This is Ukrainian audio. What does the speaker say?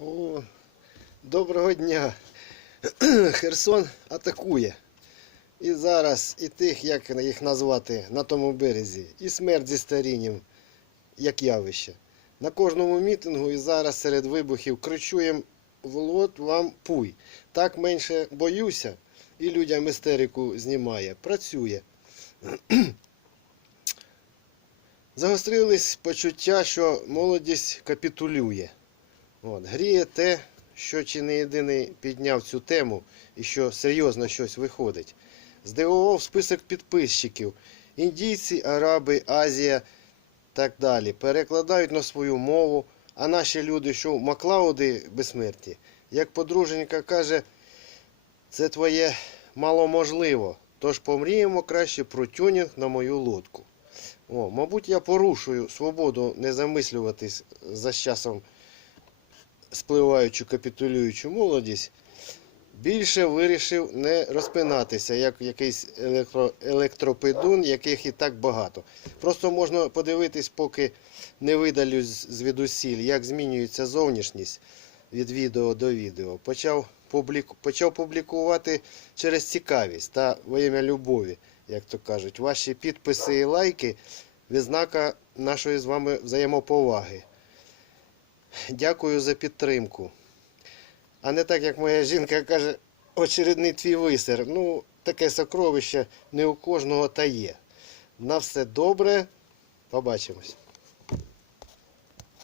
О, доброго дня. Херсон атакує. І зараз і тих, як їх назвати, на тому березі, і смерть зі старінням, як явище. На кожному мітингу і зараз серед вибухів кричуємо Волод вам пуй. Так менше боюся, і людям істерику знімає. Працює. Загострились почуття, що молодість капітулює. От, гріє те, що чи не єдиний підняв цю тему і що серйозно щось виходить. Здивував список підписчиків. Індійці, араби, Азія так далі. Перекладають на свою мову, а наші люди, що в Маклауди безсмерті, як подруженька каже, це твоє маломожливо. Тож помріємо краще про тюнінг на мою лодку. О, мабуть, я порушую свободу не замислюватись за часом спливаючу капітулюючу молодість, більше вирішив не розпинатися, як якийсь електро, електропедун, яких і так багато. Просто можна подивитись, поки не видалю звідусіль, як змінюється зовнішність від відео до відео. Почав, публіку, почав публікувати через цікавість та во ім'я любові, як то кажуть. Ваші підписи і лайки відзнака нашої з вами взаємоповаги. Дякую за підтримку. А не так, як моя жінка каже, очередний твій висер. Ну, таке сокровище не у кожного та є. На все добре. Побачимось.